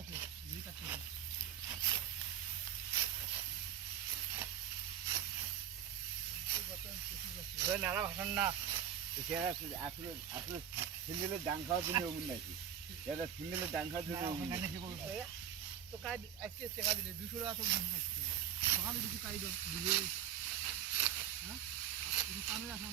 আছে দুই কাটতে নানা ভাষণ না আসলে আসলে সিঙ্গেলের ডাং খাওয়ার জন্য অমন নাকি এটা সিঙ্গেলের ডাং খাওয়ার জন্য তো কাজ আজকে টাকা দিলে 200 টাকা তো সকালে কিছু কাজ দিলে হ্যাঁ কামে রাখা